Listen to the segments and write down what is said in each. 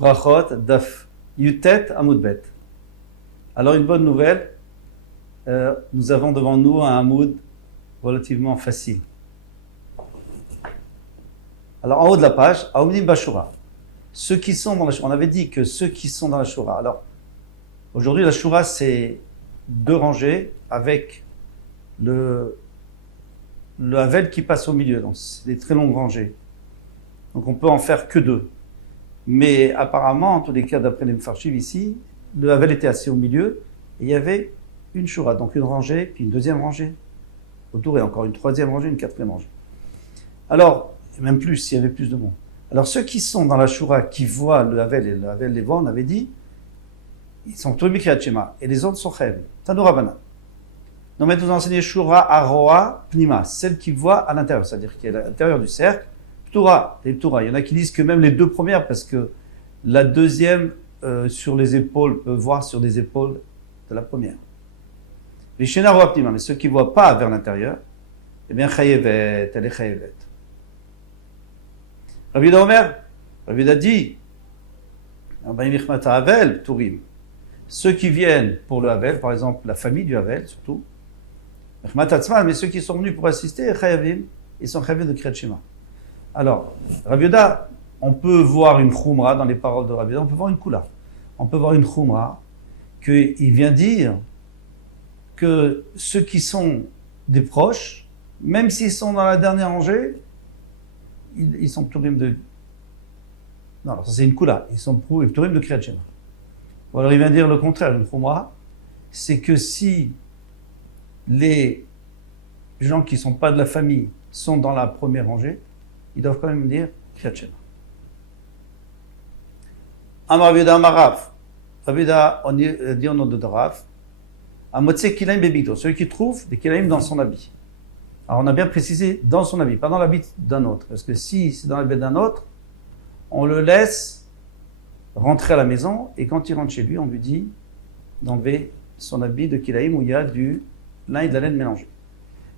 Brachot, Daf, Yutet, Amoudbet. Alors une bonne nouvelle, nous avons devant nous un Hamoud relativement facile. Alors en haut de la page, Aumnim Bashura. Ceux qui sont dans la Shura, on avait dit que ceux qui sont dans la Shura. Alors aujourd'hui la Shura c'est deux rangées avec le Havel qui passe au milieu, donc c'est des très longues rangées. Donc on peut en faire que deux. Mais apparemment, en tous les cas, d'après les Mefarshim ici, le Havel était assis au milieu et il y avait une Shura, donc une rangée, puis une deuxième rangée. Autour et encore une troisième rangée, une quatrième rangée. Alors, même plus, il y avait plus de monde. Alors ceux qui sont dans la Shura, qui voient le Havel et le Havel les voient, on avait dit, ils sont tous Kriyat Shema et les autres sont Chayav. Tanu Rabbanan. Donc maintenant, nous enseignons Shura Aroa Pnima, celle qui voit à l'intérieur, c'est-à-dire qui est à l'intérieur du cercle. Ptura, les Ptura. Il y en a qui disent que même les deux premières, parce que la deuxième sur les épaules peut voir sur les épaules de la première. Les Shena Aroa Pnima, mais ceux qui ne voient pas vers l'intérieur, eh bien, Chayevet, elle est Chayevet. Rabbi Yehuda Omer, Rabbi Yehuda dit, Havel, Turim. Ceux qui viennent pour le Havel, par exemple la famille du Havel surtout, mais ceux qui sont venus pour assister, ils sont Chayavim de Kriyat Shema. Alors, Rabbi Yehuda, on peut voir une Khumra dans les paroles de Rabbi Yehuda, on peut voir une Kula. On peut voir une Khumra qu'il vient dire que ceux qui sont des proches, même s'ils sont dans la dernière rangée, ils sont Turim de... Non, alors ça c'est une Kula, ils sont Turim de Kriyat Shema. Ou alors il vient dire le contraire, une Khumra, c'est que si les gens qui ne sont pas de la famille sont dans la première rangée, ils doivent quand même dire Kriyat Shema. Amar Rabbi Yehuda Amar Rav. Rabbi Yehuda, on dit au nom de Rav, Amotse Kilaim Bebito, celui qui trouve des Kilaim dans son habit. Alors on a bien précisé dans son habit, pas dans l'habit d'un autre. Parce que si c'est dans l'habit d'un autre, on le laisse rentrer à la maison et quand il rentre chez lui, on lui dit d'enlever son habit de Kilaim où il y a du lin et de la laine mélangés.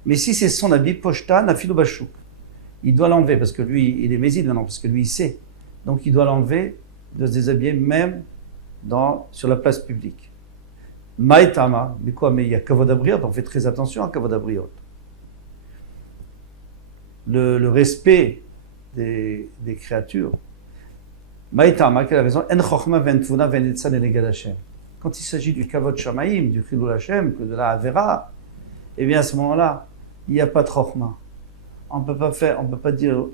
Mais si c'est son habit, Poshta Nafilu Bashuk, il doit l'enlever parce que lui, il est méside maintenant, parce que lui, il sait. Donc il doit l'enlever, de se déshabiller même sur la place publique. Maïtama, mais quoi? Mais il y a Kavod Abriot, on fait très attention à Kavod Abriot. Le respect des créatures. Maïtama, quelle est la raison? En Chochma Ventfuna Venetzan Enegad Hashem. Quand il s'agit du Kavod Shamaim, du Chilul Hashem, que de la Avera, eh bien à ce moment-là, il n'y a pas de Chochma. On ne peut pas dire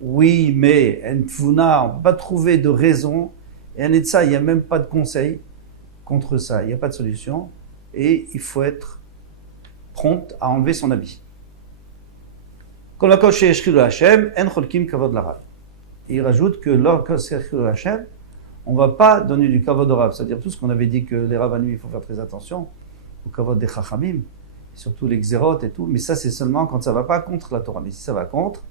oui, mais Entfuna, on ne peut pas trouver de raison. Et en ça, il n'y a même pas de conseil contre ça. Il n'y a pas de solution. Et il faut être prompt à enlever son habit. Comme la coche Chilul Hashem, En Cholkim Kavod Larav. Et il rajoute que lorsque c'est Chilul Hashem, on ne va pas donner du Kavod au Rav. C'est-à-dire tout ce qu'on avait dit que les Ravanim, il faut faire très attention au Kavod des Chachamim. Surtout les xérotes et tout, mais ça c'est seulement quand ça ne va pas contre la Torah. Mais si ça va contre,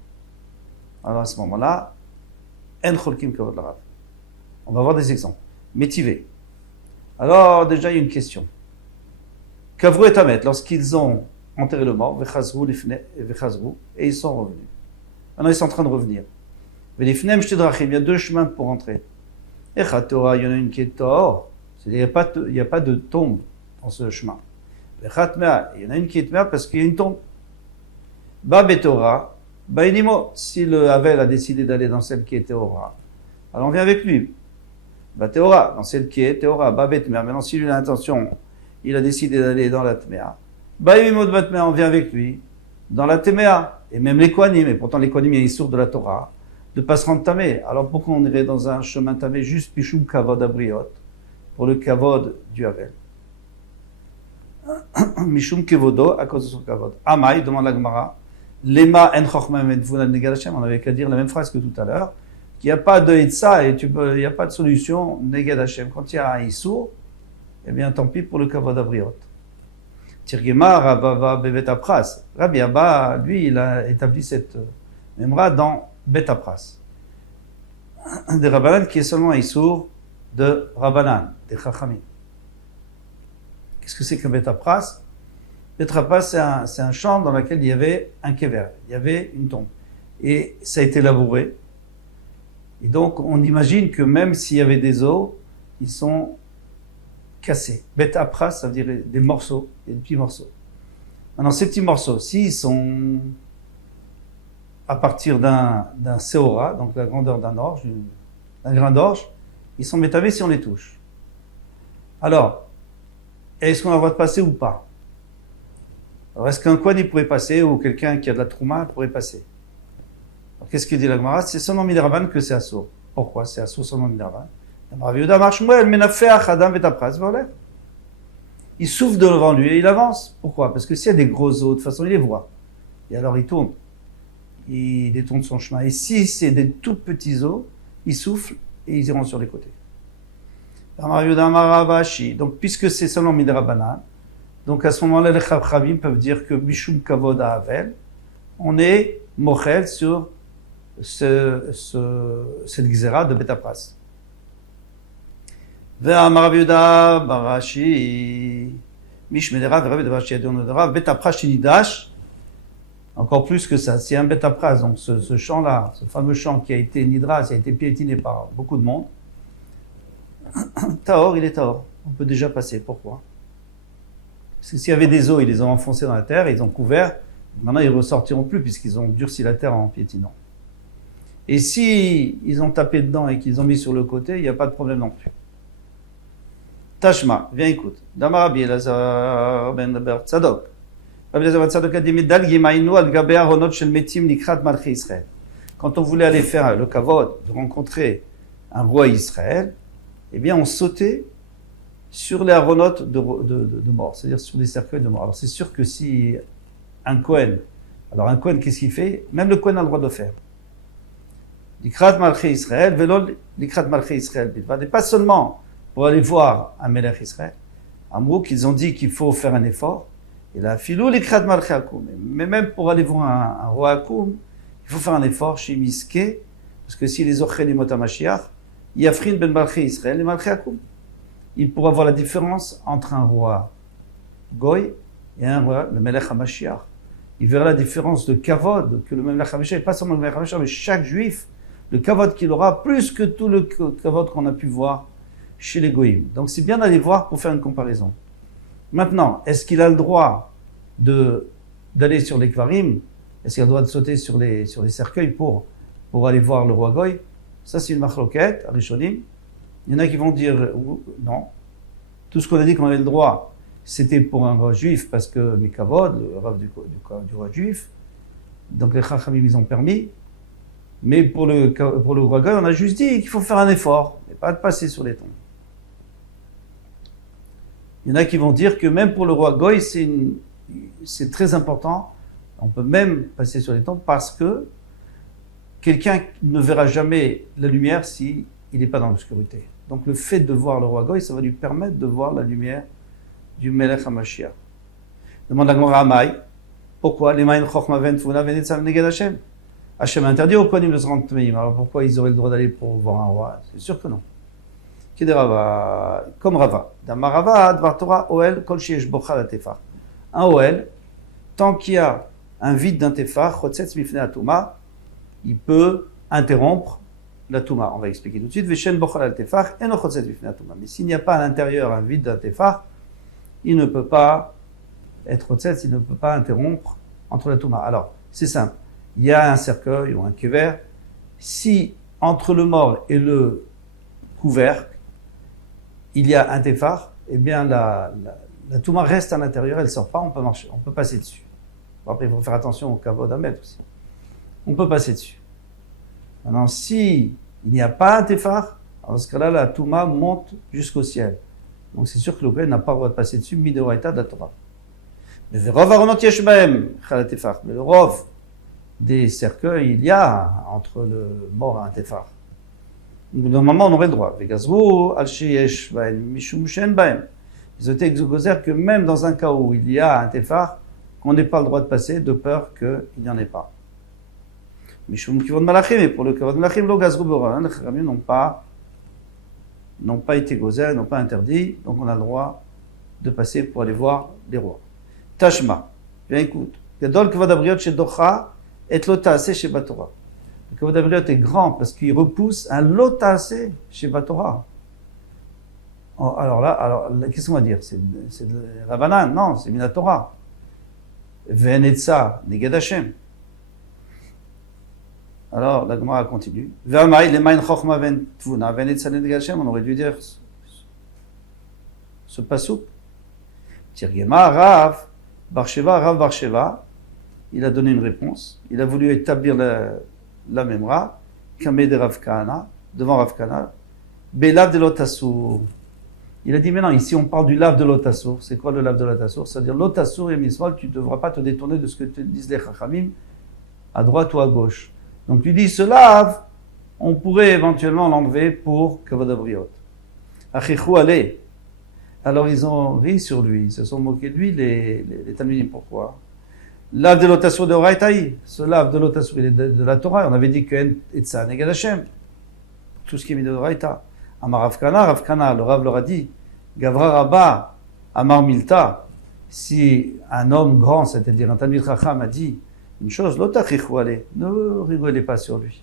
alors à ce moment-là, En Cholkim Kavod Larav. On va voir des exemples. Métivé. Alors déjà il y a une question. Kavru et Hamet, lorsqu'ils ont enterré le mort, Vechazru, et ils sont revenus. Maintenant ils sont en train de revenir. Il y a deux chemins pour rentrer. Echad Torah, il y en a une qui est Tor, c'est-à-dire il n'y a pas de tombe dans ce chemin. Il y en a une qui est mère parce qu'il y a une tombe. Ba Betora, Ba Inimo. Si le Havel a décidé d'aller dans celle qui est Théora, alors on vient avec lui. Ba Théora, dans celle qui est Théora, Ba Betmer. Maintenant, si lui a l'intention, il a décidé d'aller dans la Tméa. Ba Inimo de Betmer, on vient avec lui dans la Tméa. Et même les Kohanim, et pourtant les Kohanim, il y a une source de la Torah, de ne pas se rendre tamé. Alors pourquoi on irait dans un chemin tamé juste Pichoum Kavod Abriot, pour le Kavod du Havel? Mishum kevodo, à cause de son kavod. Amai, demande la Gemara, lema en chochma ventfuna negad Hashem. On avait qu'à dire la même phrase que tout à l'heure, qu'il n'y a pas de hitsa et il n'y a pas de solution negad Hashem. Quand il y a un issour, eh bien tant pis pour le kavod abriot. Tirgema rabava bevet apras. Rabbi Abba, lui, il a établi cette memra dans bet apras. Des Rabbanan qui est seulement un issour de Rabbanan, des Chachamim. Qu'est-ce que c'est que Betapras? Betapras, c'est un champ dans lequel il y avait un kever, il y avait une tombe. Et ça a été labouré. Et donc, on imagine que même s'il y avait des os, ils sont cassés. Bet apras, ça veut dire des morceaux, des petits morceaux. Maintenant, ces petits morceaux, s'ils sont à partir d'un séora, donc la grandeur d'un grain d'orge, ils sont métavés si on les touche. Alors, est-ce qu'on a le droit de passer ou pas? Alors, est-ce qu'un kohen il pourrait passer, ou quelqu'un qui a de la trouma pourrait passer? Alors, qu'est-ce que dit la Gemara? C'est seulement midraban que c'est assourd. Pourquoi c'est assourd seulement midraban? Il souffle devant lui et il avance. Pourquoi? Parce que s'il y a des gros os, de toute façon, il les voit. Et alors, il tourne. Il détourne son chemin. Et si c'est des tout petits os, il souffle et ils iront sur les côtés. Donc, puisque c'est seulement midrabanan, donc à ce moment-là, les Chavim peuvent dire que Mishum Kavod Havel, on est mochel sur cette gzera de Betapras. Ve'amar Rav Yehuda Barashi, Mishmedera ve'Rav Yehuda Barashi Adonodera, Betapras Shinidash, encore plus que ça. C'est un Betapras, donc ce chant-là, ce fameux chant qui a été nidras, qui a été piétiné par beaucoup de monde. Tahor, il est tahor. On peut déjà passer. Pourquoi? Parce que s'il y avait des eaux, ils les ont enfoncés dans la terre, ils ont couvert. Maintenant, ils ne ressortiront plus puisqu'ils ont durci la terre en piétinant. Et si ils ont tapé dedans et qu'ils ont mis sur le côté, il n'y a pas de problème non plus. Tashma, viens écoute. Damar Rabbi Elazar ben Ber Tzadok. Rabbi Elazar ben Tzadok a dit Medal Gimainu al Gabe Aronot shel Metim Nikrat Malchi Israël. Quand on voulait aller faire le kavod, de rencontrer un roi Israël, eh bien, on sautait sur les aronotes de mort, c'est-à-dire sur les cercueils de mort. Alors, c'est sûr que si un Kohen, alors un Kohen, qu'est-ce qu'il fait? Même le Kohen a le droit de le faire. L'ikrat malchi Israël, velo l'ikrat malchi Israël. Et pas seulement pour aller voir un Melech Israël. Amrou, qu'ils ont dit qu'il faut faire un effort. Et là, filou l'ikrat malchi Akoum. Mais même pour aller voir un roi Akoum, il faut faire un effort chez Miske, parce que si les Ochel Imot HaMashiach, Yafrin ben Malchi Israël et Malchi Akoum. Il pourra voir la différence entre un roi Goy et un roi, le Melech HaMashiach. Il verra la différence de kavod que le Melech HaMashiach, pas seulement le Melech HaMashiach, mais chaque juif, le kavod qu'il aura, plus que tout le kavod qu'on a pu voir chez les Goïm. Donc c'est bien d'aller voir pour faire une comparaison. Maintenant, est-ce qu'il a le droit d'aller sur les Kvarim? Est-ce qu'il a le droit de sauter sur les cercueils pour aller voir le roi Goy? Ça, c'est une machloket, à Rishonim. Il y en a qui vont dire non. Tout ce qu'on a dit qu'on avait le droit, c'était pour un roi juif, parce que Mikavod, le rave du roi juif, donc les Chachamim, ils ont permis. Mais pour le roi Goy, on a juste dit qu'il faut faire un effort, et pas de passer sur les tombes. Il y en a qui vont dire que même pour le roi Goy, c'est très important. On peut même passer sur les tombes parce que quelqu'un ne verra jamais la lumière s'il n'est pas dans l'obscurité. Donc le fait de voir le roi Goy, ça va lui permettre de voir la lumière du Melech HaMashiach. Demande la Gemara Amai, pourquoi les Maïn Chochma Ventfuna Venetzav Neged Hashem? Hashem a interdit aux Kohanim de se rendre Tmeim. Alors pourquoi ils auraient le droit d'aller pour voir un roi? C'est sûr que non. Comme Rava. Damar Rava, Dvar Torah, Oel, Kol Sheyesh Bocha la Tefar. Un Oel, tant qu'il y a un vide d'un Tefar, Chotzetz Mifnei Atuma, il peut interrompre la Touma. On va expliquer tout de suite. Veshen Bochal al Tefar, Eno Chotzetz Mifnei Atuma. Mais s'il n'y a pas à l'intérieur un vide d'un Tefar, il ne peut pas être Chotzetz, il ne peut pas interrompre entre la Touma. Alors, c'est simple. Il y a un cercueil ou un kever. Si entre le mort et le couvercle, il y a un Tefar, eh bien la Touma reste à l'intérieur, elle ne sort pas, on peut marcher, on peut passer dessus. Après, il faut faire attention au kavod à mettre aussi. On peut passer dessus. Maintenant, si il n'y a pas un Tefar, dans ce cas-là, la Touma monte jusqu'au ciel. Donc c'est sûr que le Kohen n'a pas le droit de passer dessus, midoraita de la Torah. Mais le rov des cercueils, il y a entre le mort et un Tefar. Normalement, on aurait le droit. Ils ont été exogosés que même dans un cas où il y a un Tefar, qu'on n'ait pas le droit de passer, de peur qu'il n'y en ait pas. Mais pour le Kavod Malachim, les Chachamim n'ont pas été gosés, n'ont pas interdit, donc on a le droit de passer pour aller voir les rois. Tashma, bien écoute. Gadol Kavod Abriot chez Docha et Lota Ase chez Batora. Le Kavod Abriot est grand parce qu'il repousse un lotasé chez Torah. Alors là, qu'est-ce qu'on va dire? C'est de Rabbanan? Non, c'est Minatora. Venetza, Neged Hashem. Alors, la Gemara continue. Ve'amai lemain chochma ven tvuna venetza Neged Hashem. On aurait dû dire ce pasouk. Tirgema, Rav Barsheva, il a donné une réponse. Il a voulu établir la mémoire. Kameh de Rav Kahana, devant Rav Kahana. Belav de l'otasur. Il a dit, mais non, ici on parle du lave de l'otasur. C'est quoi le lave de l'otasur? C'est-à-dire l'otasur et mismol, tu ne devras pas te détourner de ce que te disent les chachamim, à droite ou à gauche. Donc tu dis, ce lave, on pourrait éventuellement l'enlever pour Kavod Abriot. Achichou allez. Alors ils ont ri sur lui, ils se sont moqués de lui, les Talmudim. Pourquoi? Lave de l'otasur de Horaïtaï. Ce lave de l'otasur, il est de la Torah. On avait dit que Etza Neged Hashem. Tout ce qui est mis de Horaïta. Amar Rav Kana, le Rav leur a dit, Gavra Rabba, Amar Milta, si un homme grand, c'est-à-dire un Talmid Chacham, a dit une chose, l'otachichou allez, ne rigolez pas sur lui.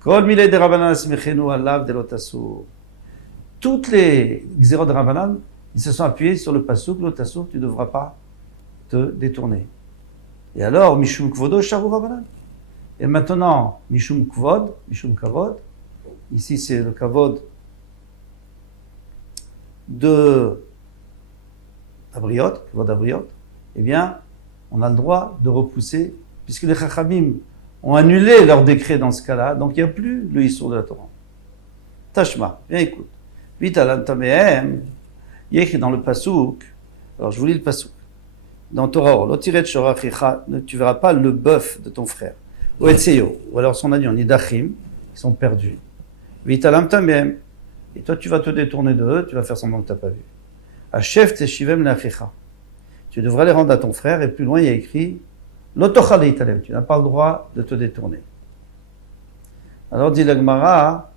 Kol milei de Rabbanan smichenu alav de l'otasur. Toutes les xérot de Rabbanan, ils se sont appuyés sur le pasuk, l'otasur, tu ne devras pas te détourner. Et alors, Mishum Kvodo, Shavu Rabbanan. Et maintenant, Mishum Kvod, Mishum Kavod, ici, c'est le kavod de Abriot, kavod Abriot. Eh bien, on a le droit de repousser, puisque les Chachamim ont annulé leur décret dans ce cas-là, donc il n'y a plus le Issour de la Torah. Tashma, viens écoute. Vitalam Tamehem, il y a écrit dans le Passouk, alors je vous lis le Passouk. Dans Torah, l'otiret shorachicha, tu verras pas le bœuf de ton frère. Ou etseyo, ou alors son agneau, nidachim, qui sont perdus. Vitalam tamem. Et toi, tu vas te détourner d'eux, tu vas faire semblant que tu n'as pas vu. Achef teshivem le'achicha. Tu devras les rendre à ton frère, et plus loin, il y a écrit Lotocha leitalem. Tu n'as pas le droit de te détourner. Alors, dit la Gemara,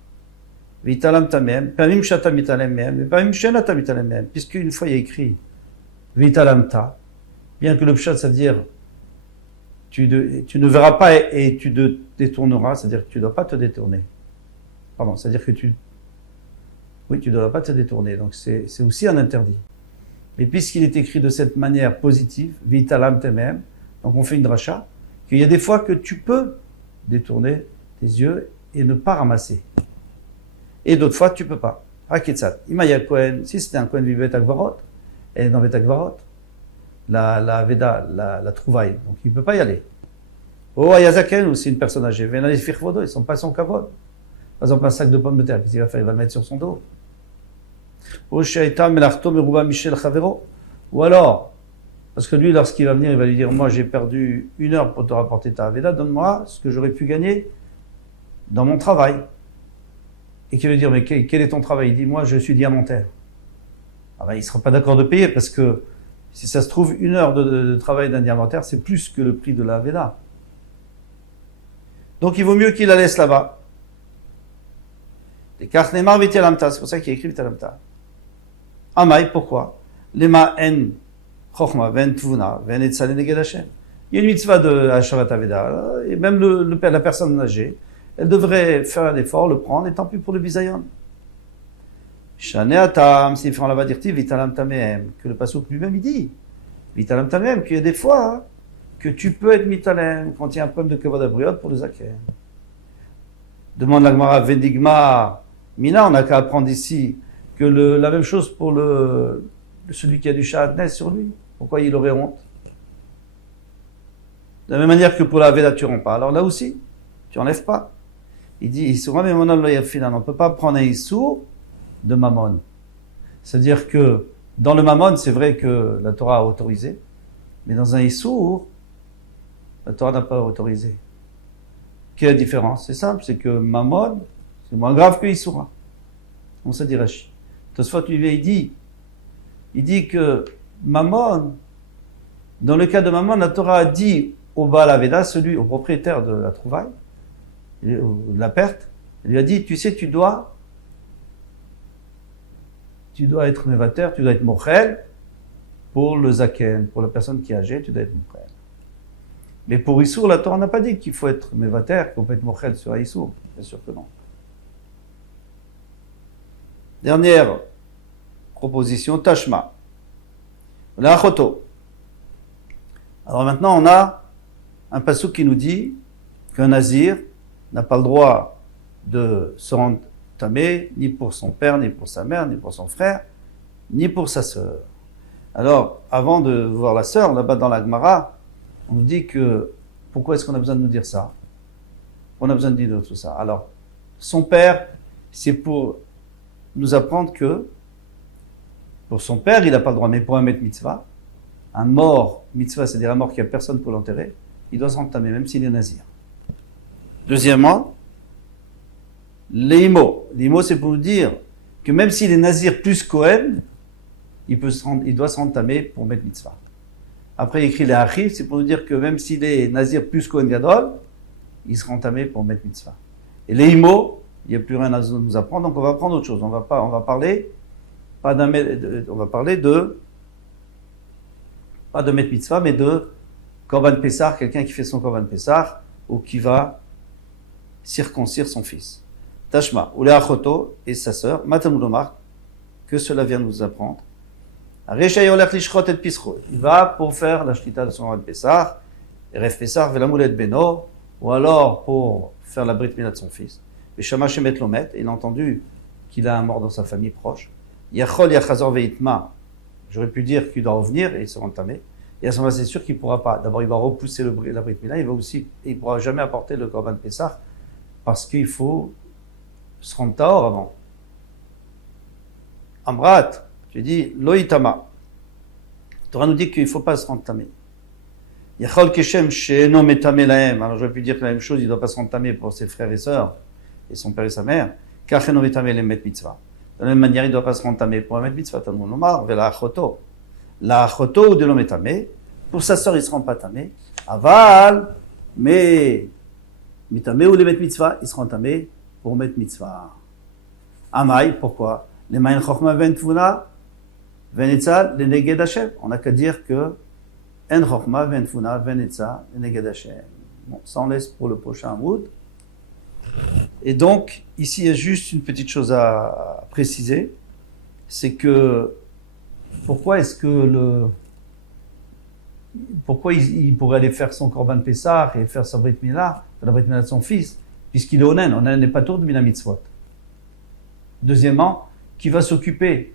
Vitalam tamem, pamim shata mitalem mehem, pamim shenata mitalem mehem. Puisqu'une fois, il y a écrit Vitalam ta, bien que le pshat, ça veut dire tu ne verras pas et tu te détourneras, c'est-à-dire que tu ne dois pas te détourner. Pardon, c'est-à-dire que tu ne dois pas te détourner. Donc c'est aussi un interdit. Mais puisqu'il est écrit de cette manière positive, vitalam temem, donc on fait une dracha, qu'il y a des fois que tu peux détourner tes yeux et ne pas ramasser. Et d'autres fois, tu ne peux pas. Haketsat. Imaya Kohen, si c'était un Kohen vivait à Gvarot, elle est dans Bet Gvarot, la Veda, la trouvaille, donc il ne peut pas y aller. Oh, Ayazaken, ou c'est une personne âgée, Venali Firvodo, ils ne sont pas son kavod. Par exemple, un sac de pommes de terre, qu'est-ce qu'il va faire? Il va le mettre sur son dos. Ou alors, parce que lui, lorsqu'il va venir, il va lui dire, moi j'ai perdu 1 heure pour te rapporter ta Aveda, donne-moi ce que j'aurais pu gagner dans mon travail. Et qu'il va lui dire, mais quel est ton travail? Il dit, moi je suis diamantaire. Ah ben, il ne sera pas d'accord de payer, parce que si ça se trouve, 1 heure de travail d'un diamantaire, c'est plus que le prix de la Aveda. Donc il vaut mieux qu'il la laisse là-bas. C'est pour ça qu'il a écrit Vitalamta. Amai, pourquoi? Lema en chochma ven tvuna ven etzale neged Hashem. Il y a une mitzvah de Hashavat Aveda, et même la personne âgée, elle devrait faire un effort, le prendre, et tant pis pour le bisayon. Shane atam, c'est différent là-bas dire Vitalam tamehem, que le pasuk lui-même il dit. Vitalam tamehem, qu'il y a des fois que tu peux être mitalem quand il y a un problème de kavod abriot pour le zaken. Demande la Gemara Vendigma. Mina, on n'a qu'à apprendre ici que la même chose pour celui qui a du sha'atnes sur lui. Pourquoi il aurait honte? De la même manière que pour la Veda, tu ne rends pas. Alors là aussi, tu n'enlèves pas. Il dit, on ne peut pas prendre un issour de mammon. C'est-à-dire que dans le mammon, c'est vrai que la Torah a autorisé, mais dans un issour, la Torah n'a pas autorisé. Quelle est la différence? C'est simple, c'est que mammon, c'est moins grave que Issoura. On se dit Rashi. Tosfot lui il dit que Mammon, dans le cas de Mammon, la Torah a dit au Baal Aveda, au propriétaire de la trouvaille, de la perte, il lui a dit, tu sais, tu dois être mévateur, tu dois être mochel pour le zaken, pour la personne qui est âgée, tu dois être mochel. Mais pour Issour, la Torah n'a pas dit qu'il faut être Mevater, qu'on peut être Mochel sur Issour. Bien sûr que non. Dernière proposition, Tashma. La Achoto. Alors maintenant, on a un passouk qui nous dit qu'un nazir n'a pas le droit de se rendre tamé, ni pour son père, ni pour sa mère, ni pour son frère, ni pour sa sœur. Alors, avant de voir la sœur, là-bas dans la Gemara, on nous dit que, pourquoi est-ce qu'on a besoin de nous dire ça? On a besoin de dire tout ça. Alors, son père, c'est pour nous apprendre que, pour son père, il n'a pas le droit, mais pour un maître mitzvah, un mort mitzvah, c'est-à-dire un mort qui a personne pour l'enterrer, il doit se rendre tamé, même s'il est nazir. Deuxièmement, l'imo. L'imo, c'est pour nous dire que même s'il est nazir plus Kohen, il doit se rendre tamé pour mettre mitzvah. Après, il écrit les Achiv, c'est pour nous dire que même s'il est nazir plus Kohen Gadol, il se rend tamé pour mettre mitzvah. Et les imo, il n'y a plus rien à nous apprendre, donc on va apprendre autre chose. On va parler, pas de mettre mitzvah, mais de Korban Pessah, quelqu'un qui fait son Korban Pessah, ou qui va circoncire son fils. Tashma, ou Achoto et sa sœur, Matamoudomar, que cela vient nous apprendre. Il va pour faire la shlita de son Korban Pessah, Ref Pessah, Velamoulet Beno, ou alors pour faire la brit milah de son fils. Et Shama Shemet Lomet, il a entendu qu'il a un mort dans sa famille proche. Yachol Yachazor Veitma, j'aurais pu dire qu'il doit revenir et il se rend tamé. Et à ce moment-là, c'est sûr qu'il ne pourra pas. D'abord, il va repousser la brit milah, il ne pourra jamais apporter le Korban Pessah parce qu'il faut se rendre tahor avant. Amrat, tu dis Loïtama. La Torah nous dit qu'il ne faut pas se rendre tamé. Yachol Keshem She'eno Metame Lahem. Alors j'aurais pu dire que la même chose, il ne doit pas se rendre tamé pour ses frères et sœurs, et son père et sa mère. Kacheno Metame Lahem Met Mitzvah. De la même manière, il ne doit pas se rendre tamé pour un Met Mitzvah. Talmud Lomar, Vela Achoto. La Achoto ou de l'homme tamé. Pour sa sœur, il ne se rend pas tamé. Aval, mais Mitame ou les Met Mitzvah, il se rend tamé pour Met Mitzvah. Amai, pourquoi? Les Maïn Chochma Ventvuna, Venetzal, les Neged Hashem. On n'a qu'à dire que En Chochma Ventvuna, Venetzal, les Neged Hashem. Bon, ça on laisse pour le prochain Amoud. Et donc, ici, il y a juste une petite chose à préciser. C'est que, pourquoi il pourrait aller faire son Korban Pessah et faire sa Brit Milah, la Brit Milah de son fils, puisqu'il est Onen. Onen n'est pas tour de Mina Mitzvot. Deuxièmement, qui va s'occuper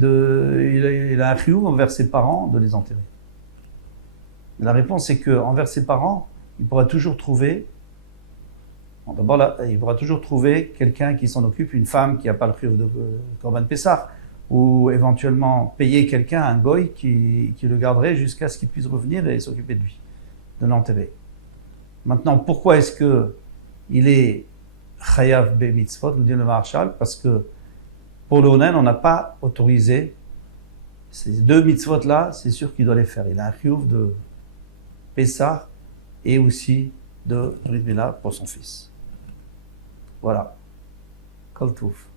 il a un chiyuv envers ses parents de les enterrer. La réponse est que envers ses parents, il pourra toujours trouver quelqu'un qui s'en occupe, une femme qui n'a pas le chiyuv de Korban Pessah, ou éventuellement payer quelqu'un, un goy, qui le garderait jusqu'à ce qu'il puisse revenir et s'occuper de lui, de l'enterrer. Maintenant, pourquoi est-ce qu'il est chayav be mitzvot, nous dit le Maharshal? Parce que pour le Onen, on n'a pas autorisé ces deux mitzvot-là, c'est sûr qu'il doit les faire. Il a un chiyuv de Pessah et aussi de Brit Milah pour son fils. Voilà. Kol Touf.